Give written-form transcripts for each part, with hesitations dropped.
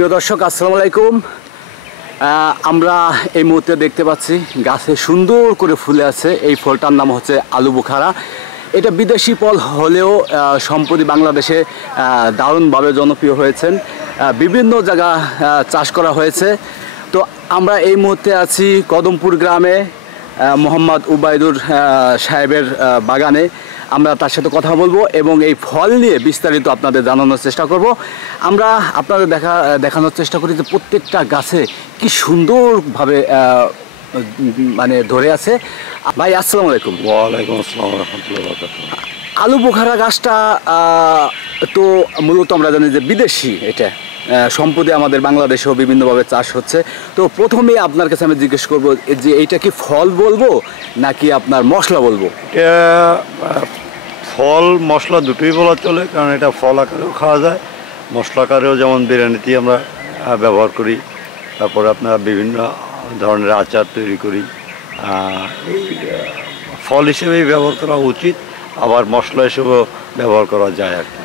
প্রিয় দর্শক আসসালামু আলাইকুম। আমরা এই মুহূর্তে দেখতে পাচ্ছি গাছে সুন্দর করে ফুলে আছে। এই ফলটার নাম হচ্ছে আলু বোখারা। এটা বিদেশি ফল হলেও সম্প্রতি বাংলাদেশে দারুণভাবে জনপ্রিয় হয়েছেন। বিভিন্ন জায়গা চাষ করা হয়েছে। তো আমরা এই মুহূর্তে আছি কদমপুর গ্রামে মোহাম্মদ উবাইদুর সাহেবের বাগানে। আমরা তার সাথে কথা বলবো এবং এই ফল নিয়ে বিস্তারিত আপনাদের জানানোর চেষ্টা করব। আমরা আপনাদের দেখানোর চেষ্টা করি যে প্রত্যেকটা গাছে কি সুন্দরভাবে মানে ধরে আছে। ভাই আসসালামু আলাইকুম। ওয়ালাইকুম আসসালাম রাহমাতুল্লাহি ওয়া বারাকাতুহু। আলু বোখারা গাছটা তো মূলত আমরা জানি যে বিদেশি, এটা সম্প্রতি আমাদের বাংলাদেশেও বিভিন্নভাবে চাষ হচ্ছে। তো প্রথমেই আপনার কাছে আমি জিজ্ঞেস করব যে এইটা কি ফল বলবো নাকি আপনার মশলা বলবো? এটা ফল মশলা দুটোই বলা চলে, কারণ এটা ফল আকারেও খাওয়া যায়, মশলা আকারেও যেমন বিরিয়ানিতে আমরা ব্যবহার করি, তারপরে আপনার বিভিন্ন ধরনের আচার তৈরি করি। এই ফল হিসেবেই ব্যবহার করা উচিত, আবার মশলা হিসেবেও ব্যবহার করা যায় আর কি।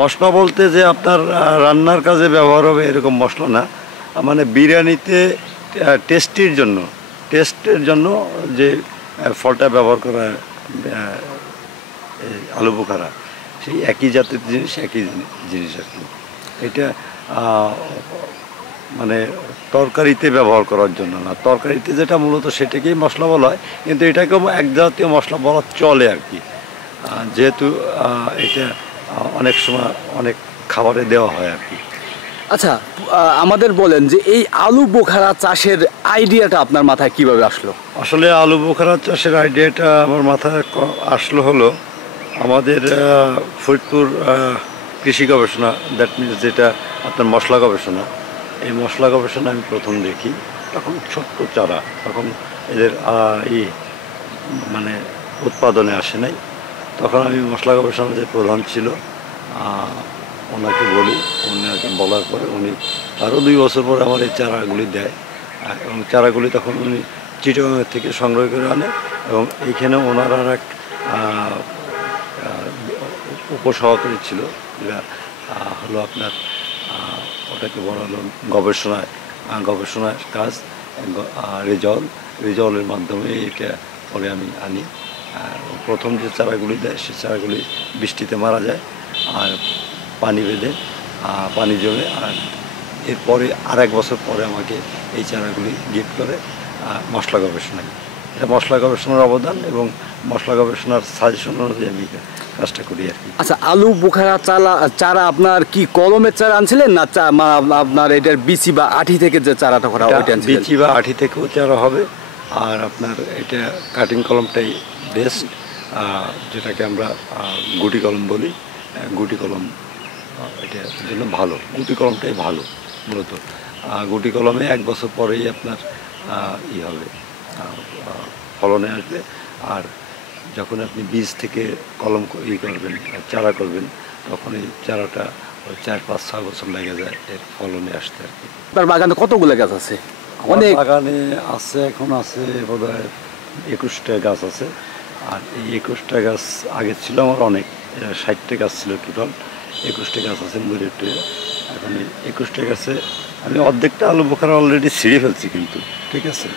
মশলা বলতে যে আপনার রান্নার কাজে ব্যবহার হবে এরকম মশলা না, মানে বিরিয়ানিতে টেস্টের জন্য যে ফলটা ব্যবহার করা আলু বোখারা, সেই একই জাতের জিনিস, একই জিনিস আর কি। এটা মানে তরকারিতে ব্যবহার করার জন্য না, তরকারিতে যেটা মূলত সেটাকেই মশলা বলা হয়, কিন্তু এটাকেও এক জাতীয় মশলা বলা চলে আর কি, যেহেতু এটা অনেক সময় অনেক খাবারে দেওয়া হয় আর কি। আচ্ছা, আমাদের বলেন যে এই আলু বোখারা চাষের আইডিয়াটা আপনার মাথায় কিভাবে আসলো? আসলে আলু বোখারা চাষের আইডিয়াটা আমার মাথায় আসলো হলো আমাদের ফরিদপুর কৃষি গবেষণা, দ্যাট মিনস যেটা আপনার মশলা গবেষণা, এই মশলা গবেষণা আমি প্রথম দেখি। তখন ছোট্ট চারা, তখন এদের মানে উৎপাদনে আসে নাই। তখন আমি মশলা গবেষণা যে প্রধান ছিল ওনাকে বলি, ওনাকে বলার পরে উনি আরও 2 বছর পরে আমার এই চারাগুলি দেয়, এবং চারাগুলি তখন উনি চিটাগাং থেকে সংগ্রহ করে আনে, এবং এইখানে ওনার আর এক উপসহকারী ছিল, যেটা হলো আপনার ওটাকে বলা হলো গবেষণার কাজ, রেজলের মাধ্যমে এটা পরে আমি আনি। প্রথম যে চারাগুলি দেয় সে চারাগুলি বৃষ্টিতে মারা যায়, আর পানি বেঁধে পানি জমে, আর এরপরে আর 1 বছর পরে আমাকে এই চারাগুলি গিফট করে মশলা গবেষণায়। এটা মশলা গবেষণার অবদান, এবং মশলা গবেষণার সাজেশন অনুযায়ী আমি কাজটা করি আর কি। আচ্ছা, আলু বোখারা চারা আপনার কি কলমের চারা আনছিলেন না আপনার এটার বিচি বা আঠি থেকে যে চারাটা করা ওইটা আনছিলেন? বিচি বা আঠি থেকেও চারা হবে, আর আপনার এটা কাটিং কলমটাই বেস্ট, যেটাকে আমরা গুটি কলম বলি। গুটি কলম এটার জন্য ভালো, গুটি কলমটাই ভালো মূলত। গুটি কলমে 1 বছর পরেই আপনার হবে, ফলনে আসবে। আর যখন আপনি বীজ থেকে কলম করবেন, চারা করবেন, তখন এই চারাটা 4, 5, 6 বছর লেগে যায় এর ফলনে আসতে আর কি। আপনার বাগানে কতগুলো গাছ আছে? অনেক বাগানে আছে, এখন আছে বোধহয় 21টা গাছ আছে। আর এই 21টা গাছ আগে ছিল আমার অনেক, 60টা গাছ ছিল টোটাল, 21টা গাছ আছে মরে টুয়ে। এখন এই 21টা গাছে আমি অর্ধেকটা আলু বোখারা অলরেডি ছিঁড়ে ফেলছি, কিন্তু ঠিক আছে,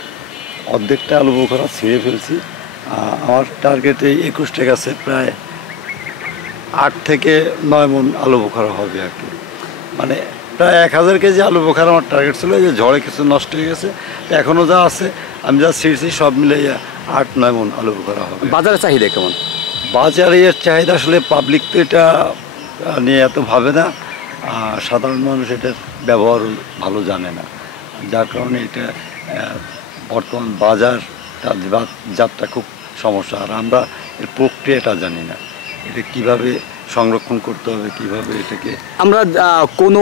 অর্ধেকটা আলু বোখারা ছিঁড়ে ফেলছি। আমার টার্গেটে 21টা গাছে প্রায় 8 থেকে 9 মণ আলু বোখারা হবে আর কি। মানে প্রায় 1000 কেজি আলু বোখারা আমার টার্গেট ছিল, যে ঝড়ে কিছু নষ্ট হয়ে গেছে। এখনও যা আছে আমি যা ছিঁড়ছি সব মিলে 8-9 মণ আলু বোখারা হবে। বাজারের চাহিদা কেমন? বাজারের চাহিদা আসলে পাবলিক তো এটা নিয়ে এত ভাবে না, সাধারণ মানুষ এটার ব্যবহার ভালো জানে না, যার কারণে এটা বর্তমান বাজারটা খুব সমস্যা। আর আমরা এর প্রক্রিয়াটা জানি না, এটা কিভাবে সংরক্ষণ করতে হবে, কিভাবে এটাকে আমরা কোনো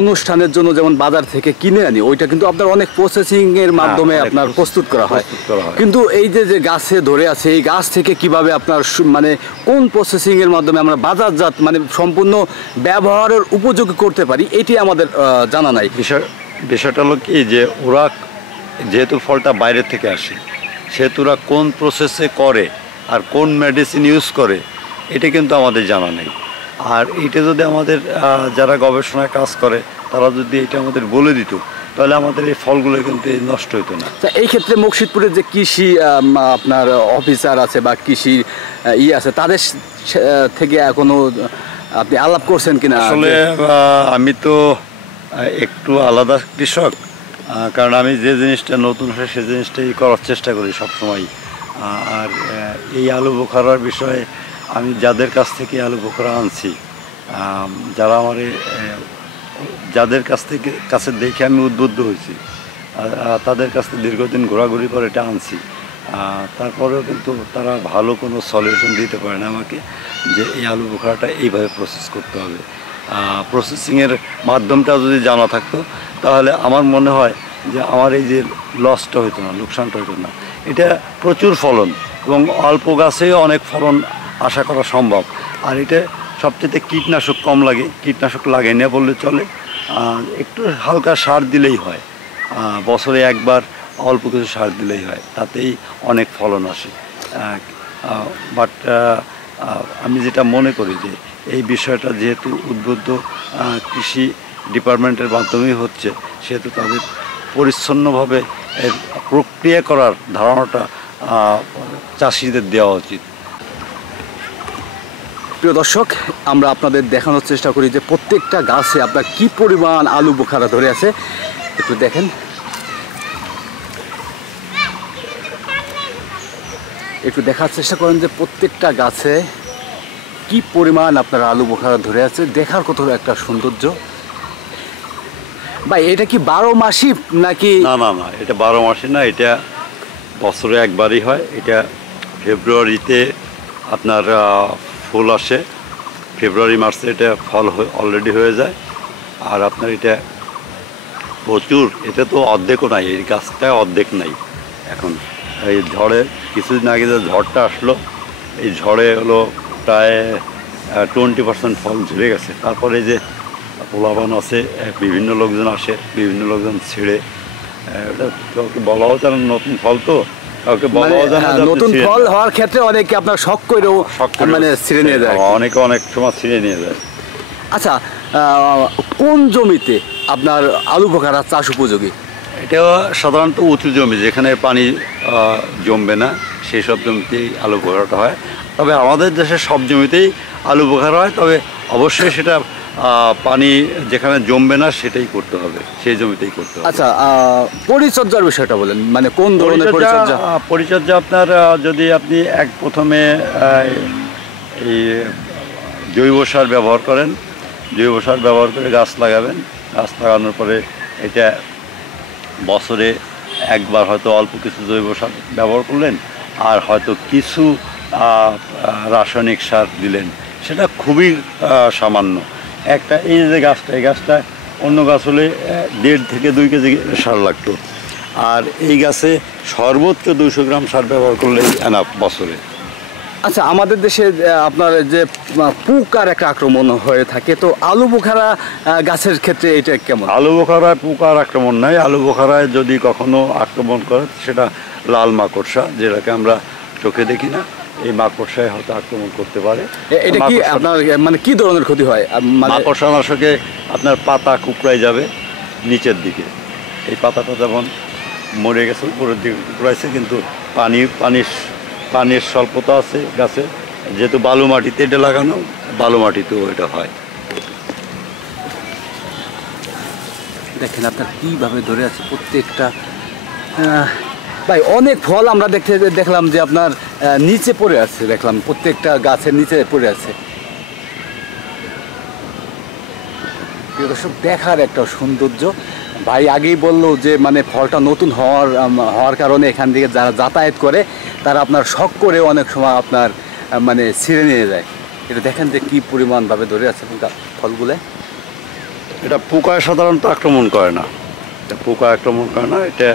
অনুষ্ঠানের জন্য যেমন বাজার থেকে কিনে আনি, ওইটা কিন্তু আপনার অনেক প্রসেসিং এর মাধ্যমে আপনার প্রস্তুত করা হয়। কিন্তু এই যে গাছে ধরে আছে, এই গাছ থেকে কিভাবে আপনার মানে কোন প্রসেসিং এর মাধ্যমে আমরা বাজারজাত মানে সম্পূর্ণ ব্যবহারের উপযোগী করতে পারি, এটি আমাদের জানা নাই। বিষয়টা হলো কি, যে ওরা যেহেতু ফলটা বাইরে থেকে আসে, সেহেতু ওরা কোন প্রসেসে করে আর কোন মেডিসিন ইউজ করে এটা কিন্তু আমাদের জানা নেই। আর এইটা যদি আমাদের যারা গবেষণায় কাজ করে তারা যদি এটা আমাদের বলে দিত, তাহলে আমাদের এই ফলগুলো কিন্তু নষ্ট হতো না। তা এই ক্ষেত্রে মুর্শিদপুরের যে কৃষি আপনার অফিসার আছে বা কৃষি আছে, তাদের থেকে এখনো আপনি আলাপ করছেন কিনা? আসলে আমি তো একটু আলাদা কৃষক, কারণ আমি যে জিনিসটা নতুন হয় সেই জিনিসটাই করার চেষ্টা করি সবসময়। আর এই আলু বোখারার বিষয়ে আমি যাদের কাছ থেকে আলু বোখারা আনছি, যাদের কাছে দেখে আমি উদ্বুদ্ধ হয়েছি, তাদের কাছ থেকে দীর্ঘদিন ঘোরাঘুরি করে এটা আনছি, তারপরেও কিন্তু তারা ভালো কোনো সলিউশন দিতে পারে না আমাকে যে এই আলু বোখারাটা এইভাবে প্রসেস করতে হবে। প্রসেসিংয়ের মাধ্যমটা যদি জানা থাকতো তাহলে আমার মনে হয় যে আমার এই যে লসটা হতো না, লোকসানটা হতো না। এটা প্রচুর ফলন এবং অল্প গাছেও অনেক ফলন আশা করা সম্ভব। আর এটা সবচেয়ে কীটনাশক কম লাগে, কীটনাশক লাগে না বললে চলে, একটু হালকা সার দিলেই হয়, বছরে একবার অল্প কিছু সার দিলেই হয়, তাতেই অনেক ফলন আসে। বাট আমি যেটা মনে করি যে এই বিষয়টা যেহেতু উদ্বুদ্ধ কৃষি ডিপার্টমেন্টের মাধ্যমেই হচ্ছে, সেহেতু তাদের পরিচ্ছন্নভাবে প্রক্রিয়া করার ধারণাটা চাষিদের দেওয়া উচিত। প্রিয় দর্শক, আমরা আপনাদের দেখানোর চেষ্টা করি যে প্রত্যেকটা গাছে আপনার কি পরিমাণ আলু বোখারা ধরে আছে, একটু দেখেন। একটু দেখার চেষ্টা করেন যে প্রত্যেকটা গাছে কি পরিমাণ আপনার আলু বোখারা ধরে আছে, দেখার কত একটা সৌন্দর্য। ভাই এটা কি 12 মাসই নাকি? না না না, এটা 12 মাসই না, এটা বছরে একবারই হয়। এটা ফেব্রুয়ারিতে আপনার ফুল আসে, ফেব্রুয়ারি মার্চে এটা ফল অলরেডি হয়ে যায়। আর আপনার এটা প্রচুর, এটা তো অর্ধেকও নাই, এই গাছটায় অর্ধেক নাই এখন। এই ঝড়ে কিছুদিন আগে যে ঝড়টা আসলো, এই ঝড়ে হলো প্রায় 20% ফল ঝরে গেছে। তারপরে যে পোলাবান আছে, বিভিন্ন লোকজন আসে, বিভিন্ন লোকজন ছিঁড়ে, এটা কাউকে বলাও জানে নতুন ফল, তো কাউকে বলাও জানে নতুন ফল হওয়ার ক্ষেত্রে অনেকে আপনার শখ করেও মানে ছিঁড়ে নিয়ে যায়, অনেকে অনেক সময় ছিঁড়ে নিয়ে যায়। আচ্ছা, কোন জমিতে আপনার আলু বোখারা চাষ উপযোগী? এটা সাধারণত উঁচু জমি, যেখানে পানি জমবে না, সেই সব জমিতেই আলু বোখারাটা হয়। তবে আমাদের দেশের সব জমিতেই আলু বোখারা হয়, তবে অবশ্যই সেটা পানি যেখানে জমবে না সেটাই করতে হবে, সেই জমিতেই করতে হবে। আচ্ছা, পরিচর্যার বিষয়টা বলেন, মানে কোন ধরনের পরিচর্যা? পরিচর্যা আপনার যদি আপনি প্রথমে এই জৈব সার ব্যবহার করেন, জৈব সার ব্যবহার করে গাছ লাগাবেন। গাছ লাগানোর পরে এটা বছরে একবার হয়তো অল্প কিছু জৈব সার ব্যবহার করলেন, আর হয়তো কিছু রাসায়নিক সার দিলেন, সেটা খুবই সামান্য। একটা এই যে গাছটা, এই গাছটা অন্য গাছ হলে 1.5 থেকে 2 কেজি সার লাগতো, আর এই গাছে সর্বোচ্চ 200 গ্রাম সার ব্যবহার করলে এনাফ বছরে। আচ্ছা, আমাদের দেশে আপনার যে পোকার একটা আক্রমণ হয়ে থাকে, তো আলু বোখারা গাছের ক্ষেত্রে এটা কেমন? আলু বোখারায় পোকার আক্রমণ নাই। আলু বোখারায় যদি কখনো আক্রমণ করে সেটা লাল মাকড়সা, যেটাকে আমরা চোখে দেখি না, এই মাকড়সায় হয়তো আক্রমণ করতে পারে। এটা কি আপনার মানে কি ধরনের ক্ষতি হয়? মাকড়সা নাশকে আপনার পাতা কুকড়াই যাবে নিচের দিকে, এই পাতাটা যেমন মরে গেছে উপরের দিকে কুকড়াইছে, কিন্তু পানির স্বল্পতা আছে গাছে, যেহেতু বালু মাটিতে এটা লাগানো, বালু মাটিতেও এটা হয়। দেখেন আপনার কীভাবে ধরে আছে প্রত্যেকটা। ভাই অনেক ফল আমরা দেখলাম যে আপনার নিচে পড়ে আছে, দেখলাম প্রত্যেকটা গাছের নিচে পড়ে আছে। প্রিয় দর্শক, দেখার একটা সৌন্দর্য। ভাই আগেই বললো যে মানে ফলটা নতুন হওয়ার কারণে এখান থেকে যারা যাতায়াত করে তারা আপনার শখ করে অনেক সময় আপনার মানে ছিঁড়ে নিয়ে যায়। এটা দেখেন যে কী পরিমাণভাবে ধরে আছে ফলগুলো। এটা পোকায় সাধারণত আক্রমণ করে না, এটা পোকা আক্রমণ করে না, এটা